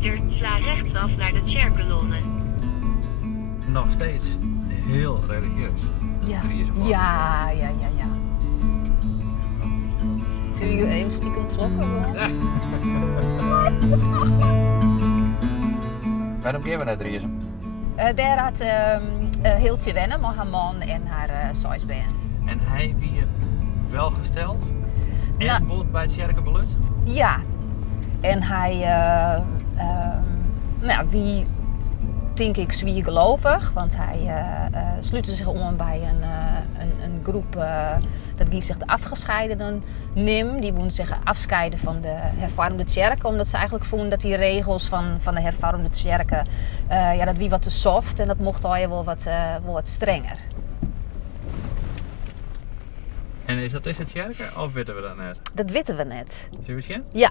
meter, sla rechtsaf naar de Tjerkelonne. Nog steeds heel religieus. Ja. Drieërs. Ja. Zullen we even stiekem vlokken? Waarom gaan we naar Drieërs? Daar had Hiltje wennen met haar man en haar sausbeen. En hij wie welgesteld en Nou. bood bij het Tjerkenbelut? Ja, en hij, wie denk ik zwier gelovig, want hij sluitte zich om bij een groep, dat die zich de afgescheidenen NIM, die wouden zich afscheiden van de hervormde kerken, omdat ze eigenlijk vonden dat die regels van de hervormde kerken, dat wie wat te soft en dat mocht al wel wat strenger. En is dat het Tjerken of weten we dat net? Dat weten we net. Zullen we eens gaan? Ja.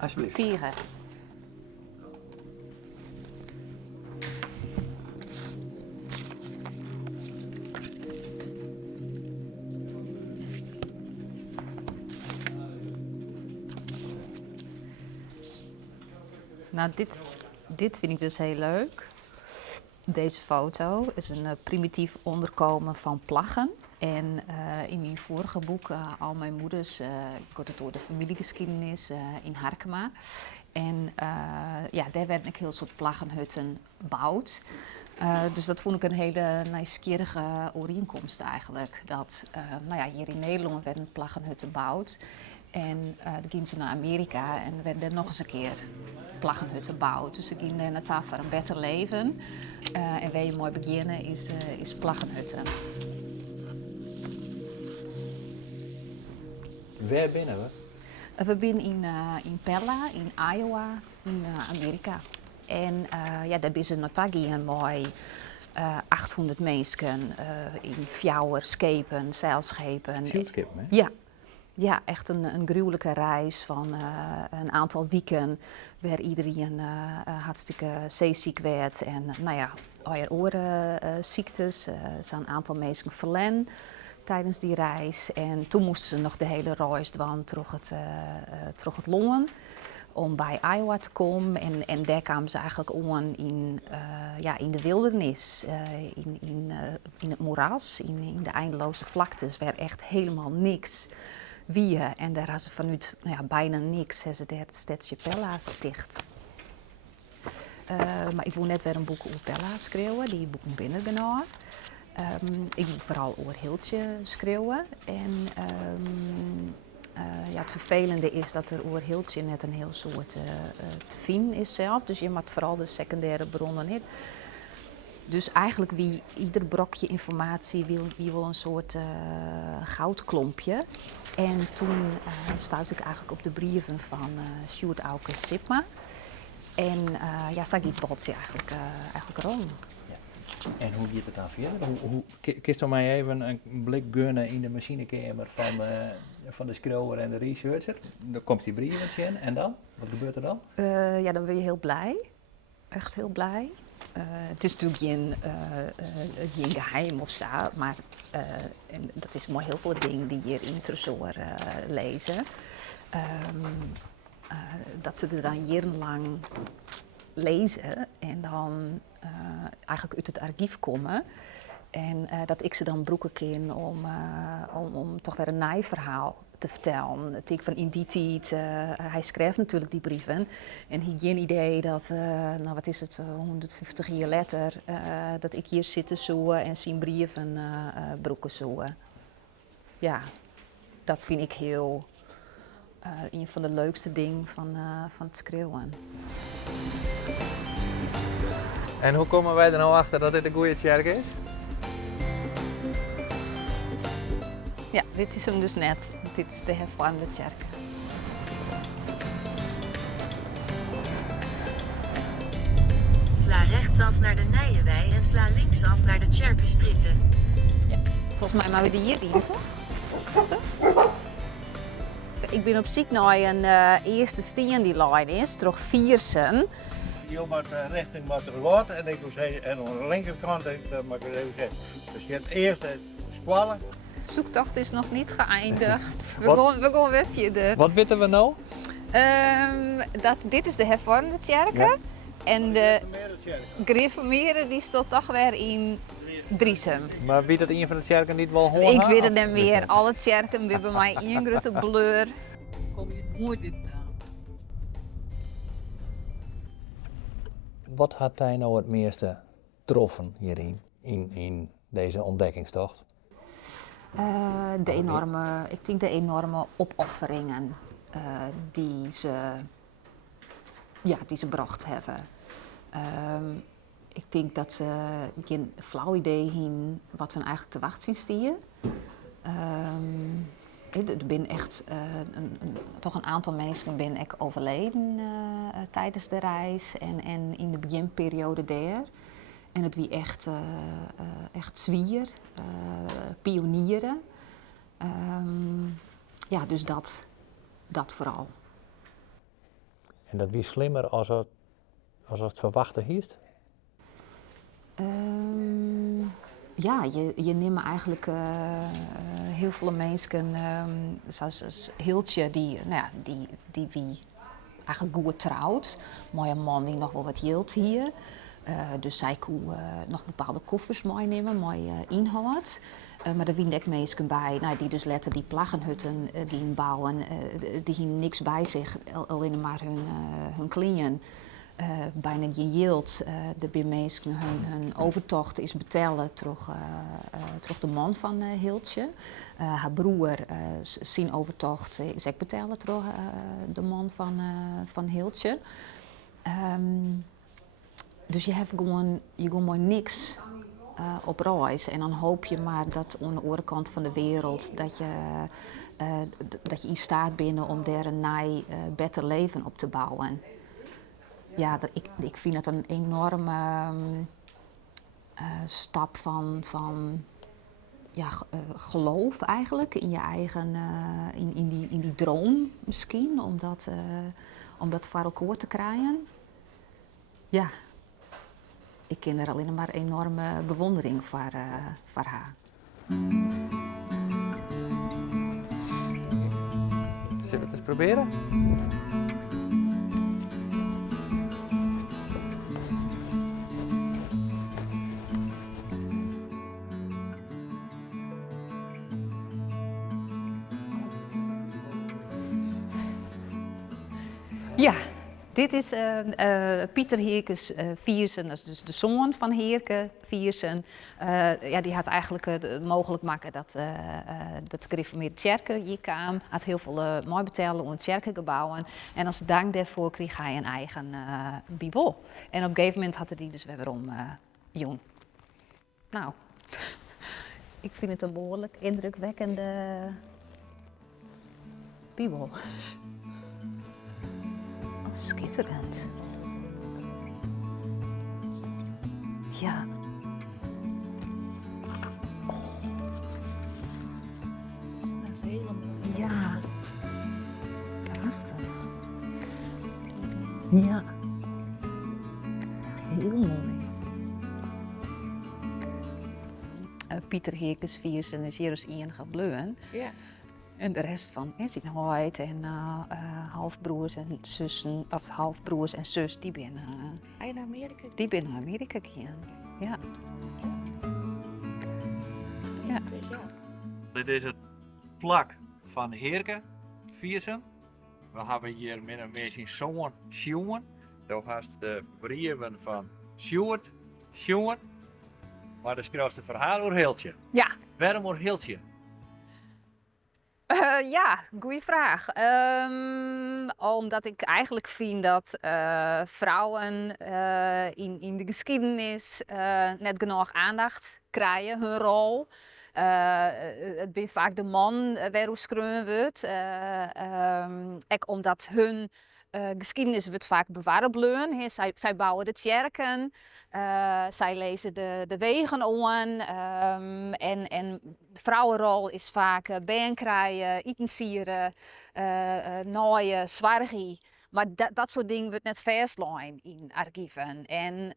Alsjeblieft. Vieren. Nou, dit vind ik dus heel leuk. Deze foto is een primitief onderkomen van plaggen. En in mijn vorige boek, Al mijn moeders, ik had het door de familiegeschiedenis in Harkema. En daar werden ik heel soort plaggenhutten gebouwd. Dus dat vond ik een hele nieuwsgierige overeenkomst eigenlijk. Dat hier in Nederland werden plaggenhutten gebouwd. En dan gingen ze naar Amerika en werden er nog eens een keer plaggenhutten gebouwd. Dus ze gingen daar naartoe voor een beter leven. En waar je mooi beginnen is plaggenhutten. Waar binnen we? We zijn in Pella, in Iowa, in Amerika. En daar is een notagie mooi 800 mensen in fjouwer, schepen, zeilschepen. Shieldskip, hè? Ja. Ja, echt een gruwelijke reis van een aantal weken waar iedereen hartstikke zeeziek werd. En orenziektes, zo'n aantal mensen verlen tijdens die reis. En toen moesten ze nog de hele reis doen terug het Longen om bij Iowa te komen. En daar kwamen ze eigenlijk aan in de wildernis, in het moeras, in de eindeloze vlaktes, waar echt helemaal niks wie. En daar hadden ze vanuit bijna niks, hebben ze daar het stadje Pella sticht. Maar ik wil net weer een boek over Pella schreeuwen, die boeken binnen genomen. Ik wil vooral over Hiltje schreeuwen. En het vervelende is dat er over Hiltje net een heel soort te vinden is zelf. Dus je moet vooral de secundaire bronnen in. Dus eigenlijk wie ieder brokje informatie wil een soort goudklompje. En toen stuitte ik eigenlijk op de brieven van Sjoerd Auke Sipma. En zag ik het boltje eigenlijk rond. En hoe gaat het dan verder? Kist dan mij even een blik gunnen in de machinekamer van de schreeuwer en de researcher? Dan komt die brief in en dan? Wat gebeurt er dan? Dan ben je heel blij. Echt heel blij. Het is natuurlijk geen geheim of zo, maar en dat is mooi heel veel dingen die hier in Tresor lezen. Dat ze er dan jarenlang lezen en dan eigenlijk uit het archief komen. En dat ik ze dan broeken ken om toch weer een naaiverhaal te vertellen. Het ik van in die tijd, hij schreef natuurlijk die brieven. En hij had geen idee dat, 150 jaar later, dat ik hier zit te zoeken en zijn brieven broeken zoeken. Ja, dat vind ik heel een van de leukste dingen van het schreeuwen. En hoe komen wij er nou achter dat dit een goede kerk is? Ja, dit is hem dus net. Dit is de hervormde kerk. Sla rechtsaf naar de Nijenwei en sla linksaf naar de Tjerkenstritten. Ja, volgens mij maar weer hier in, toch? Ik ben op zoek naar een eerste steen die lijn is, toch Viersen. Je moet richting Matterwaard en ik zeggen, en aan de linkerkant, dat mag ik even zeggen. Dus je hebt eerst de squallen. De zoektocht is nog niet geëindigd. Wat? We gaan weer verder. Wat weten we nou? Dit is de hervormde kerk. Ja. En de gereformeerde die stond toch weer in Driesem. Maar wie dat een van de kerken niet wel horen? Ik weet het niet meer. Alle kerken weer bij mij één grote blur. Kom je nooit weer vandaan. Wat had hij nou het meeste troffen hierin, in deze ontdekkingstocht? Ik denk de enorme opofferingen die ze bracht hebben. Ik denk dat ze geen flauw idee hadden wat we eigenlijk te wachten zien stieren. Er zijn echt toch een aantal mensen ben ik overleden tijdens de reis en in de beginperiode daar. En het wie echt zwier, pionieren. Dus dat vooral. En dat wie slimmer als het verwachten hiest? Je neemt eigenlijk heel veel mensen, zoals Hiltje, die wie eigenlijk goed trouwt. Maar een man die nog wel wat hield hier. Dus zij kon nog bepaalde koffers meenemen, mooi inhoud. Maar er waren ook mensen bij die dus letter die plaggenhutten gingen bouwen. Die hadden niks bij zich, alleen maar hun kleren. Bijna geen yield. De bij mensen hun overtocht is betalen terug de man van Hiltje. Haar broer, zijn overtocht is ook betalen terug de man van Hiltje. Dus je hebt gewoon maar niks op reis. En dan hoop je maar dat aan de andere kant van de wereld dat je in staat bent om daar een beter leven op te bouwen. Ja, ik vind het een enorme stap van geloof eigenlijk in je eigen, in die droom misschien, om dat voor elkaar te krijgen. Ja, ik ken er alleen maar enorme bewondering voor haar. Zullen we het eens proberen? Ja, dit is Pieter Heerkes Viersen, dat is dus de zoon van Heerke Viersen. Die had eigenlijk mogelijk maken dat de gereformeerde kerken hier kwam. Had heel veel mooi betalen om het kerkengebouwen. En als dank daarvoor kreeg hij een eigen bibel. En op een gegeven moment had hij die dus weer om jong. Nou, ik vind het een behoorlijk indrukwekkende bibel. Schitterend. Ja. Oh. Dat is helemaal mooi. Ja. Prachtig. Ja. Heel mooi. Pieter Heerkes Viersen is hier als enige bleun. Ja. En de rest van Essinghout en halfbroers en zussen, of halfbroers en zus, die zijn Hij naar Amerika. die ben naar Amerika gegaan. Ja. Ja. Dit is het plak van Heerke Viersen. We hebben hier min of meer zijn zoon Sjoen. Dat was de brieven van Sjoerd. Maar de schrijft het verhaal over Hiltje. Ja. Waarom over Hiltje? Ja, goeie vraag. Omdat ik eigenlijk vind dat vrouwen in de geschiedenis net genoeg aandacht krijgen, hun rol. Het ben vaak de man waar hoe schreeuwen wordt. Ook omdat hun geschiedenis wordt vaak bewaard bleun. Zij bouwen de kerken, zij lezen de wegen aan. En de vrouwenrol is vaak been krijgen, eten sieren, naaien, zwargie. Maar dat soort dingen wordt net verslaan in archieven. En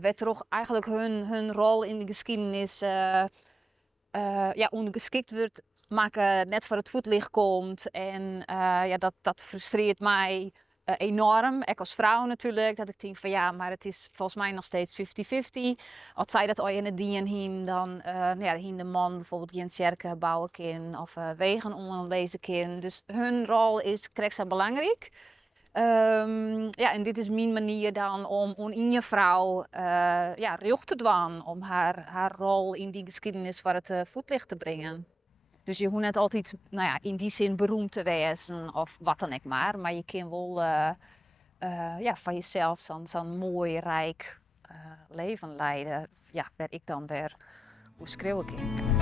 werd er ook eigenlijk hun rol in de geschiedenis ondergeschikt wordt, maken net voor het voetlicht komt. En dat frustreert mij enorm. Ik als vrouw natuurlijk, dat ik denk van ja, maar het is volgens mij nog steeds 50-50. Als zij dat ooit in het dien heen, dan heen de man bijvoorbeeld geen kerken bouwen kan of wegen onderlezen kan. Dus hun rol is extra belangrijk. En dit is mijn manier dan om in je vrouw recht te doen, om haar rol in die geschiedenis voor het voetlicht te brengen. Dus je hoeft net altijd in die zin beroemd te wezen of wat dan ook maar je kan wel van jezelf zo'n mooi, rijk leven leiden, waar ik dan weer hoe schreeuwen kan.